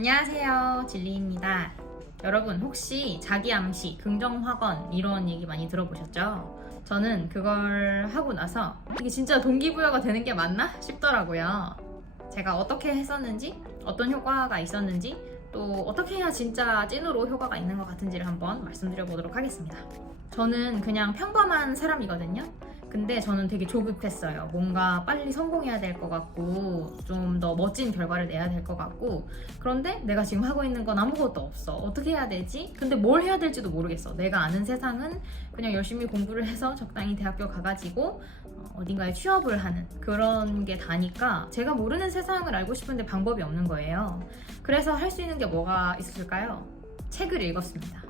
안녕하세요, 진리입니다. 여러분 혹시 자기 암시, 긍정 확언 이런 얘기 많이 들어보셨죠? 저는 그걸 하고 나서 이게 진짜 동기부여가 되는 게 맞나 싶더라고요. 제가 어떻게 했었는지, 어떤 효과가 있었는지, 또 어떻게 해야 진짜 찐으로 효과가 있는 것 같은지를 한번 말씀드려 보도록 하겠습니다. 저는 그냥 평범한 사람이거든요. 근데 저는 되게 조급했어요. 뭔가 빨리 성공해야 될 것 같고 좀 더 멋진 결과를 내야 될 것 같고, 그런데 내가 지금 하고 있는 건 아무것도 없어. 어떻게 해야 되지? 근데 뭘 해야 될지도 모르겠어. 내가 아는 세상은 그냥 열심히 공부를 해서 적당히 대학교 가가지고 어딘가에 취업을 하는 그런 게 다니까 제가 모르는 세상을 알고 싶은데 방법이 없는 거예요. 그래서 할 수 있는 게 뭐가 있을까요? 책을 읽었습니다.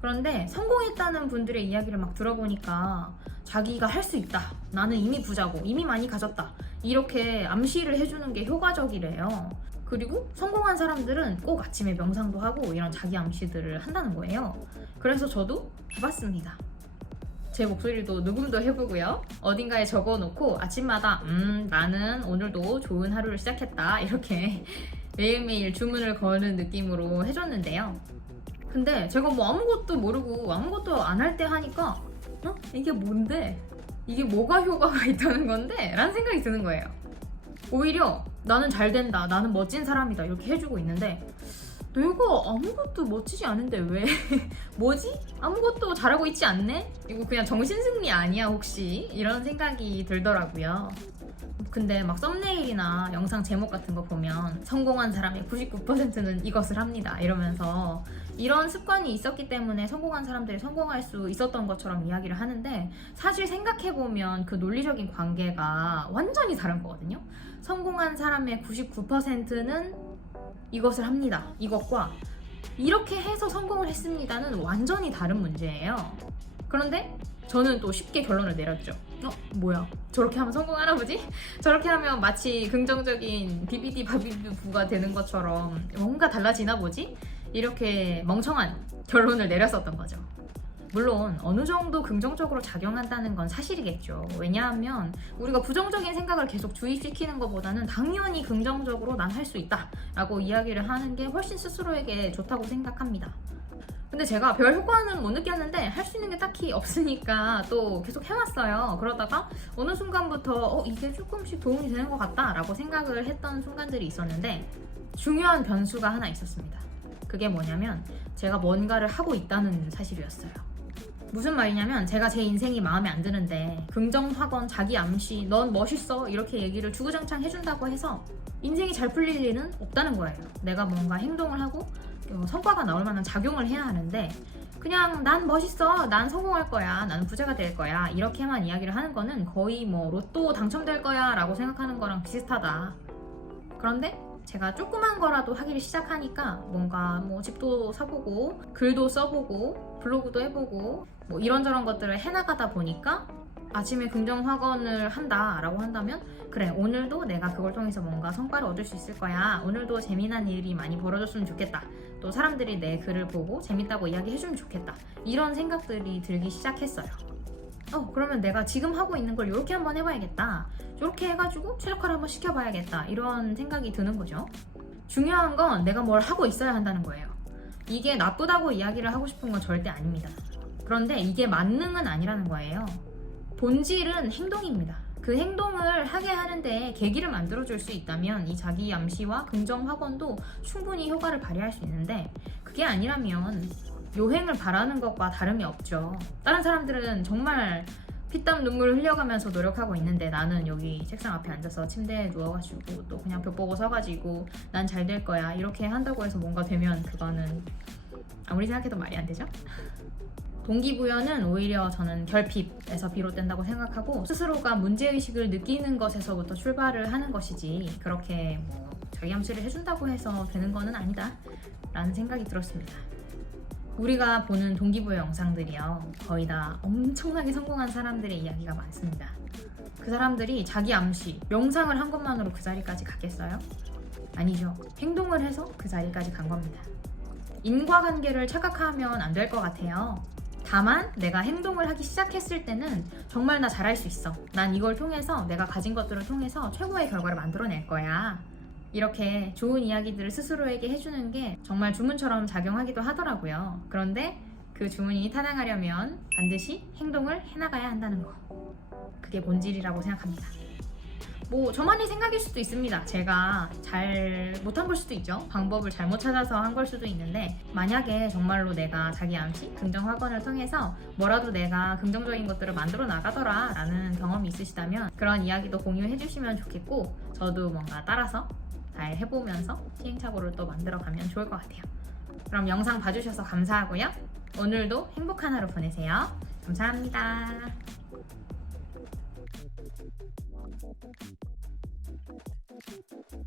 그런데 성공했다는 분들의 이야기를 막 들어보니까 자기가 할 수 있다. 나는 이미 부자고 이미 많이 가졌다. 이렇게 암시를 해주는 게 효과적이래요. 그리고 성공한 사람들은 꼭 아침에 명상도 하고 이런 자기 암시들을 한다는 거예요. 그래서 저도 해봤습니다. 제 목소리도 녹음도 해보고요. 어딘가에 적어놓고 아침마다 나는 오늘도 좋은 하루를 시작했다. 이렇게 매일매일 주문을 거는 느낌으로 해줬는데요. 근데 제가 뭐 아무것도 모르고 아무것도 안 할 때 하니까 이게 뭔데? 이게 뭐가 효과가 있다는 건데? 라는 생각이 드는 거예요. 오히려 나는 잘 된다, 나는 멋진 사람이다 이렇게 해주고 있는데 내가 아무것도 멋지지 않은데 왜? 뭐지? 아무것도 잘하고 있지 않네? 이거 그냥 정신승리 아니야 혹시? 이런 생각이 들더라고요. 근데 막 썸네일이나 영상 제목 같은 거 보면 성공한 사람의 99%는 이것을 합니다 이러면서 이런 습관이 있었기 때문에 성공한 사람들이 성공할 수 있었던 것처럼 이야기를 하는데, 사실 생각해보면 그 논리적인 관계가 완전히 다른 거거든요. 성공한 사람의 99%는 이것을 합니다 이것과 이렇게 해서 성공을 했습니다는 완전히 다른 문제예요. 그런데 저는 또 쉽게 결론을 내렸죠. 뭐야? 저렇게 하면 성공하나 보지? 저렇게 하면 마치 긍정적인 비비디 바비비 부가 되는 것처럼 뭔가 달라지나 보지? 이렇게 멍청한 결론을 내렸었던 거죠. 물론 어느 정도 긍정적으로 작용한다는 건 사실이겠죠. 왜냐하면 우리가 부정적인 생각을 계속 주입시키는 것보다는 당연히 긍정적으로 난 할 수 있다 라고 이야기를 하는 게 훨씬 스스로에게 좋다고 생각합니다. 근데 제가 별 효과는 못 느꼈는데 할 수 있는 게 딱히 없으니까 또 계속 해왔어요. 그러다가 어느 순간부터 이게 조금씩 도움이 되는 것 같다 라고 생각을 했던 순간들이 있었는데, 중요한 변수가 하나 있었습니다. 그게 뭐냐면 제가 뭔가를 하고 있다는 사실이었어요. 무슨 말이냐면 제가 제 인생이 마음에 안 드는데 긍정 확언, 자기 암시, 넌 멋있어 이렇게 얘기를 주구장창 해준다고 해서 인생이 잘 풀릴 일은 없다는 거예요. 내가 뭔가 행동을 하고 성과가 나올 만한 작용을 해야 하는데 그냥 난 멋있어, 난 성공할 거야, 나는 부자가 될 거야 이렇게만 이야기를 하는 거는 거의 뭐 로또 당첨될 거야 라고 생각하는 거랑 비슷하다. 그런데 제가 조그만 거라도 하기를 시작하니까 뭔가 뭐 집도 사보고 글도 써보고 블로그도 해보고 뭐 이런저런 것들을 해나가다 보니까 아침에 긍정 확언을 한다라고 한다면 그래, 오늘도 내가 그걸 통해서 뭔가 성과를 얻을 수 있을 거야, 오늘도 재미난 일이 많이 벌어졌으면 좋겠다, 또 사람들이 내 글을 보고 재밌다고 이야기해주면 좋겠다, 이런 생각들이 들기 시작했어요. 그러면 내가 지금 하고 있는 걸 이렇게 한번 해봐야겠다, 이렇게 해가지고 최적화를 한번 시켜봐야겠다, 이런 생각이 드는 거죠. 중요한 건 내가 뭘 하고 있어야 한다는 거예요. 이게 나쁘다고 이야기를 하고 싶은 건 절대 아닙니다. 그런데 이게 만능은 아니라는 거예요. 본질은 행동입니다. 그 행동을 하게 하는데 계기를 만들어줄 수 있다면 이 자기 암시와 긍정 확언도 충분히 효과를 발휘할 수 있는데, 그게 아니라면 요행을 바라는 것과 다름이 없죠. 다른 사람들은 정말 피땀 눈물 흘려가면서 노력하고 있는데 나는 여기 책상 앞에 앉아서 침대에 누워가지고 또 그냥 벽 보고 서가지고 난 잘 될 거야 이렇게 한다고 해서 뭔가 되면 그거는 아무리 생각해도 말이 안 되죠? 동기부여는 오히려 저는 결핍에서 비롯된다고 생각하고, 스스로가 문제의식을 느끼는 것에서부터 출발을 하는 것이지 그렇게 뭐 자기 암시를 해준다고 해서 되는 거는 아니다 라는 생각이 들었습니다. 우리가 보는 동기부여 영상들이요, 거의 다 엄청나게 성공한 사람들의 이야기가 많습니다. 그 사람들이 자기 암시, 명상을 한 것만으로 그 자리까지 갔겠어요? 아니죠. 행동을 해서 그 자리까지 간 겁니다. 인과관계를 착각하면 안 될 것 같아요. 다만 내가 행동을 하기 시작했을 때는 정말 나 잘할 수 있어, 난 이걸 통해서 내가 가진 것들을 통해서 최고의 결과를 만들어낼 거야, 이렇게 좋은 이야기들을 스스로에게 해주는 게 정말 주문처럼 작용하기도 하더라고요. 그런데 그 주문이 타당하려면 반드시 행동을 해나가야 한다는 거. 그게 본질이라고 생각합니다. 뭐 저만의 생각일 수도 있습니다. 제가 잘 못한 걸 수도 있죠. 방법을 잘못 찾아서 한 걸 수도 있는데 만약에 정말로 내가 자기 암시, 긍정 확언을 통해서 뭐라도 내가 긍정적인 것들을 만들어 나가더라 라는 경험이 있으시다면 그런 이야기도 공유해 주시면 좋겠고 저도 뭔가 따라서 잘 해보면서 시행착오를 또 만들어 가면 좋을 것 같아요. 그럼 영상 봐주셔서 감사하고요. 오늘도 행복한 하루 보내세요. 감사합니다.